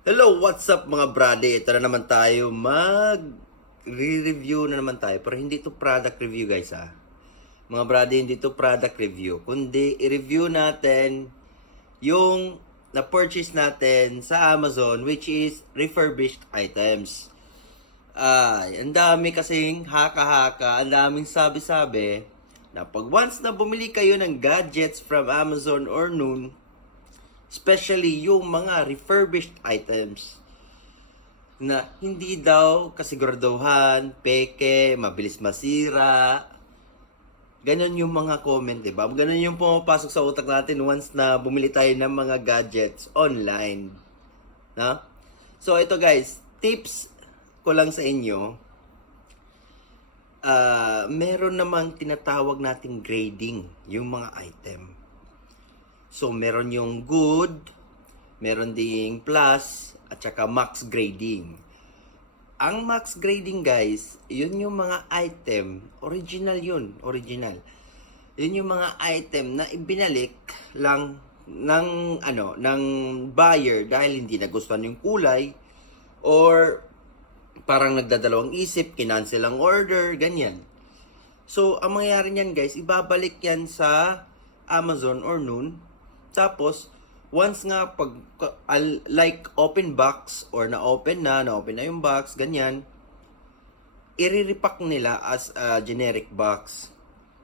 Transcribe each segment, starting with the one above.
Hello, what's up mga brade? Ito na naman tayo review na naman tayo. Pero hindi to product review guys Mga brade, hindi to product review. Kundi i-review natin yung na-purchase natin sa Amazon, which is refurbished items. Ang dami kasing haka-haka, ang daming sabi-sabi na pag once na bumili kayo ng gadgets from Amazon or Noon, especially yung mga refurbished items na hindi daw kasiguraduhan, peke, mabilis masira. Ganon yung mga comment, di ba? Ganon yung pumapasok sa utak natin once na bumili tayo ng mga gadgets online. No? So ito guys, tips ko lang sa inyo. Meron namang tinatawag nating grading yung mga item. So, meron yung good, meron ding plus, at saka max grading. Ang max grading guys, yun yung mga item, original yun, original. Yun yung mga item na ibinalik lang ng buyer dahil hindi nagustuhan yung kulay or parang nagdadalawang isip, kinancel ang order, ganyan. So, ang mangyayari niyan guys, ibabalik yan sa Amazon or Noon. Tapos, once nga like open box or na-open na yung box, ganyan, i-repack nila as a generic box.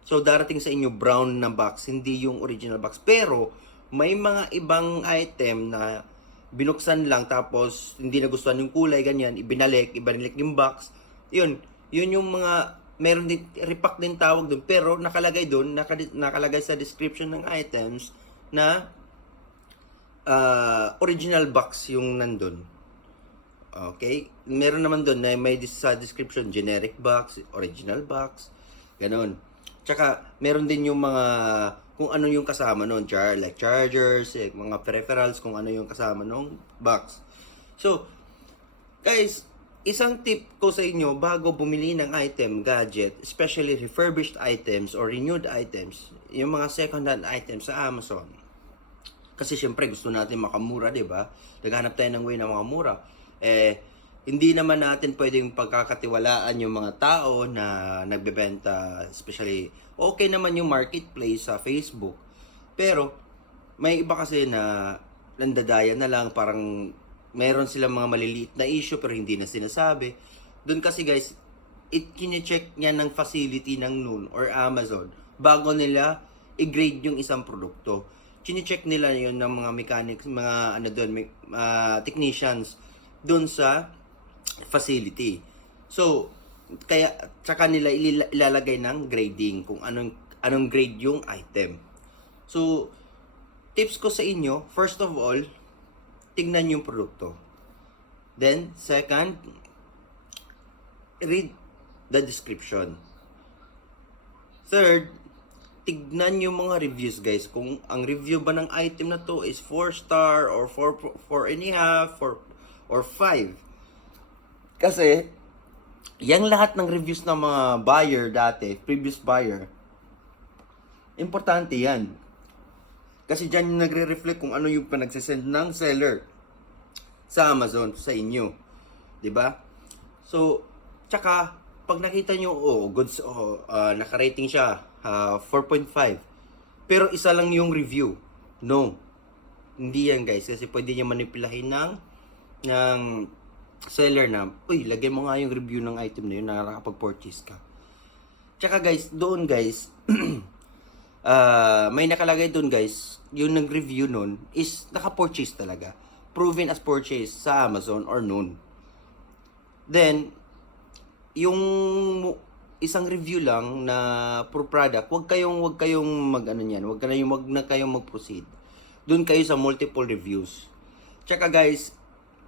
So, darating sa inyo brown na box, hindi yung original box. Pero, may mga ibang item na binuksan lang tapos hindi nagustuhan yung kulay, ganyan, ibinalik yung box. Yun yung mga, meron din, repack din tawag doon. Pero, nakalagay doon, nakalagay sa description ng items, na original box yung nandun. Okay? Meron naman doon na may sa description, generic box, original box, ganun. Tsaka, meron din yung mga, kung ano yung kasama noon, like chargers, mga peripherals, kung ano yung kasama nung box. So, guys, isang tip ko sa inyo bago bumili ng item, gadget, especially refurbished items or renewed items, yung mga second-hand items sa Amazon. Kasi syempre gusto natin makamura, 'di ba? Naghanap tayo ng way na makamura. Hindi naman natin pwedeng pagkakatiwalaan yung mga tao na nagbebenta, especially okay naman yung marketplace sa Facebook. Pero may iba kasi na nandadaya na lang, parang meron silang mga maliliit na issue pero hindi na sinasabi. Doon kasi guys, kine-check niya ng facility ng Noon or Amazon bago nila i-grade yung isang produkto. Chine-check nila yon ng mga mechanics, mga technicians doon sa facility. So, kaya tsaka nila ilalagay ng grading kung anong grade yung item. So, tips ko sa inyo, first of all, tignan yung produkto. Then, second, read the description. Third, tignan yung mga reviews guys. Kung ang review ba ng item na to is 4 star or 4.5 or 5. Kasi, yung lahat ng reviews ng mga buyer dati, previous buyer, importante yan. Kasi dyan yung nagre-reflect kung ano yung panagsasend ng seller sa Amazon, sa inyo. 'Di ba? So, tsaka, pag nakita nyo, goods, naka-rating siya, 4.5. Pero isa lang yung review. No. Hindi yan guys. Kasi pwede niya manipulahin ng seller na, lagay mo nga yung review ng item na yun na nakakapag-purchase ka. Tsaka guys, doon guys, may nakalagay doon guys, yung nag-review nun is naka-purchase talaga. Proven as purchase sa Amazon or Noon. Then, yung isang review lang na per product, wag kayong wag na kayong mag-proceed. Doon kayo sa multiple reviews. Tsaka guys,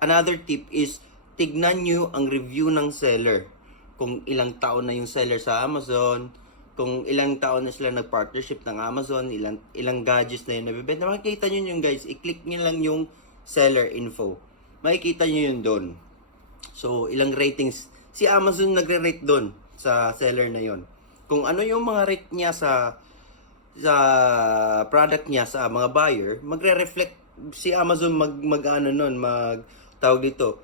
another tip is tignan nyo ang review ng seller. Kung ilang taon na yung seller sa Amazon, kung ilang taon na sila nag-partnership ng Amazon, ilang gadgets na yun nabibenta. Makikita nyo yun guys, i-click nyo lang yung seller info. Makikita nyo yun doon. So, ilang ratings. Si Amazon nagre-rate doon sa seller na yon. Kung ano yung mga rate niya sa product niya sa mga buyer, magre-reflect si Amazon mag tawag dito,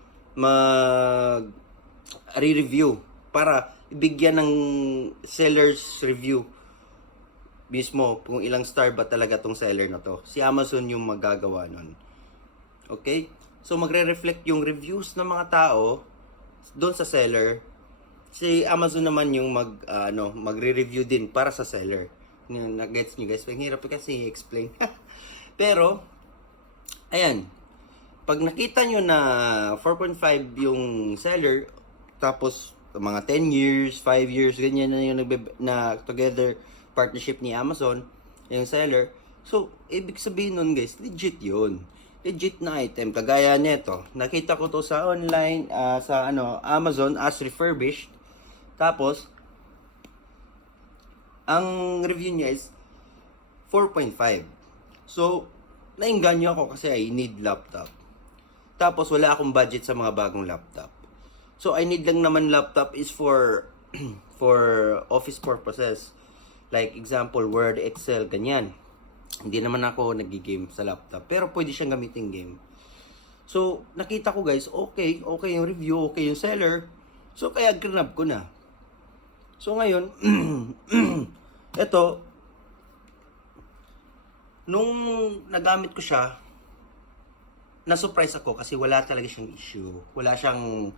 re-review para ibigyan ng seller's review mismo kung ilang star ba talaga tong seller na to. Si Amazon yung magagawa nun. Okay? So magre-reflect yung reviews ng mga tao doon sa seller. Si Amazon naman yung magre-review din para sa seller. Nag-gets nyo guys? Hirap kasi i-explain. Pero ayan, pag nakita nyo na 4.5 yung seller, tapos mga 10 years, 5 years, ganyan na yung na together partnership ni Amazon, yung seller. So, ibig sabihin nun guys, legit yun. Legit na item. Kagaya nito, nakita ko to sa online, sa Amazon as refurbished. Tapos, ang review niya is 4.5. So, nainganyo ako kasi I need laptop. Tapos wala akong budget sa mga bagong laptop. So I need lang naman laptop is for for office purposes. Like example, Word, Excel, ganyan. Hindi naman ako nag-game sa laptop, pero pwede siyang gamitin game. So nakita ko guys, okay yung review, okay yung seller. So kaya grab ko na. So ngayon, eto, nung nagamit ko siya, na-surprise ako kasi wala talaga siyang issue. Wala siyang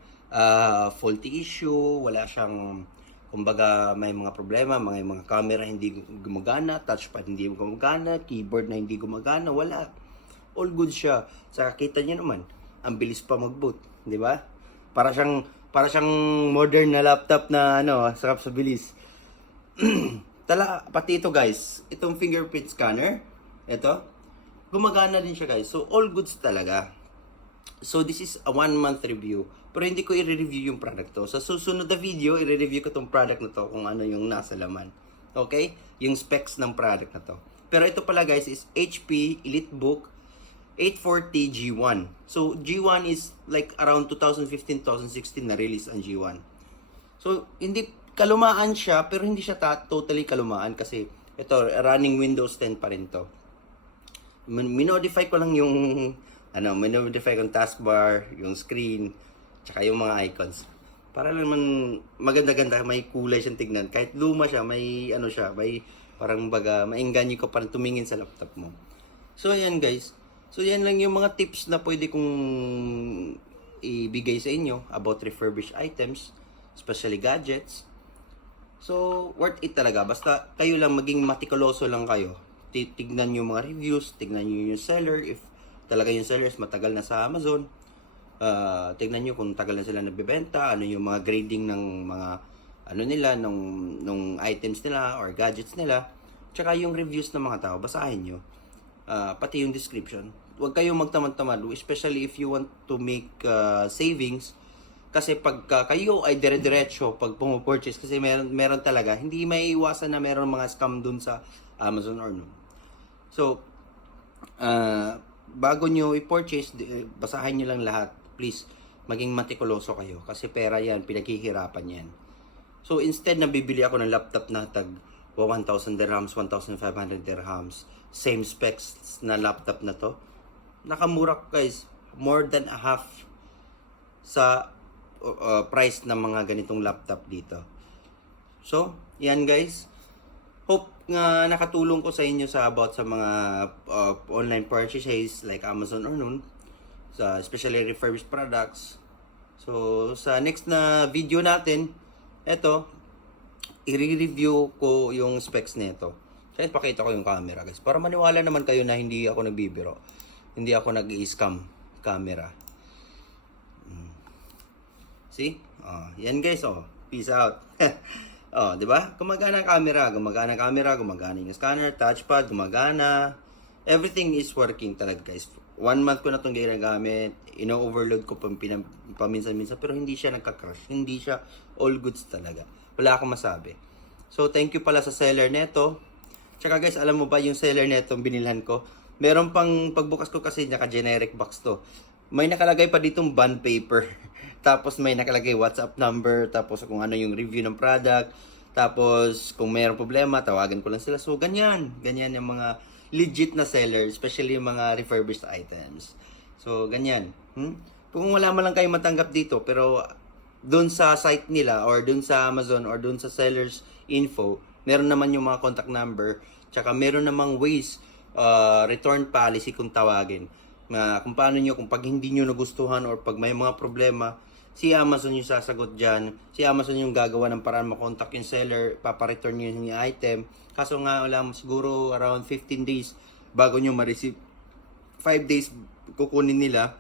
faulty issue, wala siyang, kumbaga, may mga problema, mga camera hindi gumagana, touchpad hindi gumagana, keyboard na hindi gumagana, wala. All good siya. Saka kita niyo naman, ang bilis pa mag-boot, di ba? Para siyang modern na laptop na sarap sa bilis. Pati ito guys, itong fingerprint scanner, ito, gumagana din siya guys. So all goods talaga. So this is a 1 month review. Pero hindi ko i-review yung product to. Sa susunod na video, i-review ko tong product na to kung ano yung nasa laman. Okay? Yung specs ng product na to. Pero ito pala guys is HP EliteBook 840 G1. So G1 is like around 2015-2016 na release ang G1. So hindi kalumaan siya pero hindi siya totally kalumaan kasi ito running Windows 10 pa rin to. Minodify ko lang yung minodify ko yung taskbar, yung screen, tsaka yung mga icons. Para naman maganda-ganda, may kulay siyang tignan. Kahit luma siya, may may parang baga, maingganyo ka parang tumingin sa laptop mo. So ayan guys. So yan lang yung mga tips na pwede kong ibigay sa inyo about refurbished items, especially gadgets. So worth it talaga. Basta kayo lang maging matikuloso lang kayo. Tignan nyo yung mga reviews, tignan nyo yung seller, if talaga yung seller is matagal na sa Amazon, tignan nyo kung tagal na sila nagbebenta, ano yung mga grading ng mga nila, nung items nila or gadgets nila, tsaka yung reviews ng mga tao, basahin nyo, pati yung description. Huwag kayong magtamad-tamad, especially if you want to make savings, kasi pag kayo ay dire-diretso pag pumupurchase, kasi meron talaga, hindi may iwasan na meron mga scam dun sa Amazon or no. So, bago nyo i-purchase, basahin nyo lang lahat. Please, maging matikuloso kayo. Kasi pera yan, pinaghihirapan yan. So, instead na bibili ako ng laptop na tag 1,000 dirhams, 1,500 dirhams, same specs na laptop na to, nakamura guys, more than a half sa price ng mga ganitong laptop dito. So, yan guys. Hope nga nakatulong ko sa inyo about sa mga online purchases like Amazon or noon, especially refurbished products. So sa next na video natin, eto, i-review ko yung specs nito. Kaya pakita ko yung camera guys, para maniwala naman kayo na hindi ako nagbibiro, hindi ako nag-i-scam camera. See? Yan guys, peace out. Di ba? Gumagana ang camera, gumagana yung scanner, touchpad, gumagana. Everything is working talaga, guys. 1 month ko na itong ginagamit. Ino-overload ko paminsan-minsan, pero hindi siya nagka-crash. Hindi siya all goods talaga. Wala akong masabi. So, thank you pala sa seller neto. Tsaka guys, alam mo ba yung seller neto binilhan ko? Meron pang pagbukas ko kasi naka-generic box to. May nakalagay pa ditong bond paper. Tapos may nakalagay WhatsApp number, tapos kung ano yung review ng product, tapos kung mayroong problema, tawagan ko lang sila. So ganyan yung mga legit na seller, especially yung mga refurbished items. So ganyan. Kung wala man lang kayo matanggap dito, pero doon sa site nila or doon sa Amazon or doon sa seller's info, meron naman yung mga contact number, tsaka meron namang ways, return policy kung tawagin. Na kung paano nyo, kung pag hindi nyo nagustuhan or pag may mga problema, si Amazon yung sasagot dyan. Si Amazon yung gagawa ng paraan makontak yung seller, papareturn nyo yung item. Kaso nga, wala siguro around 15 days bago nyo ma-receive. 5 days kukunin nila.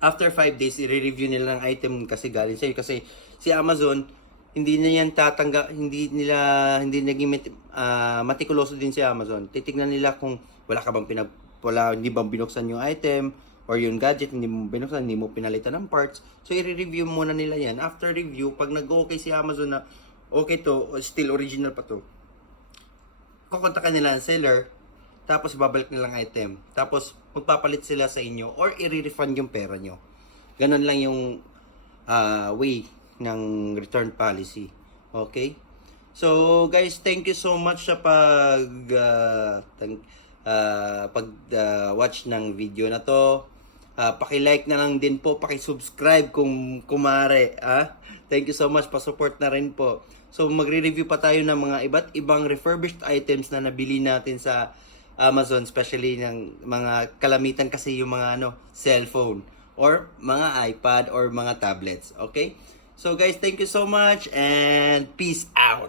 After 5 days, i-review nila ng item kasi galing sa'yo. Kasi si Amazon, hindi na yan hindi naging matikuloso din si Amazon. Titignan nila kung wala ka bang hindi bang binuksan yung item or yung gadget, hindi mo binuksan, hindi mo pinalitan ng parts. So, i-review muna nila yan. After review, pag nag-okay si Amazon na okay to, still original pa to, kukontakan nila ang seller, tapos babalik nilang item. Tapos, magpapalit sila sa inyo or i-refund yung pera nyo. Ganon lang yung way ng return policy. Okay? So, guys, thank you so much sa watch ng video na to. Paki-like na lang din po, paki-subscribe kung kumare. Thank you so much, pa-support na rin po. So, magre-review pa tayo ng mga iba't ibang refurbished items na nabili natin sa Amazon, especially ng mga kalamitan kasi yung mga cellphone or mga iPad or mga tablets. Okay? So guys, thank you so much and peace out.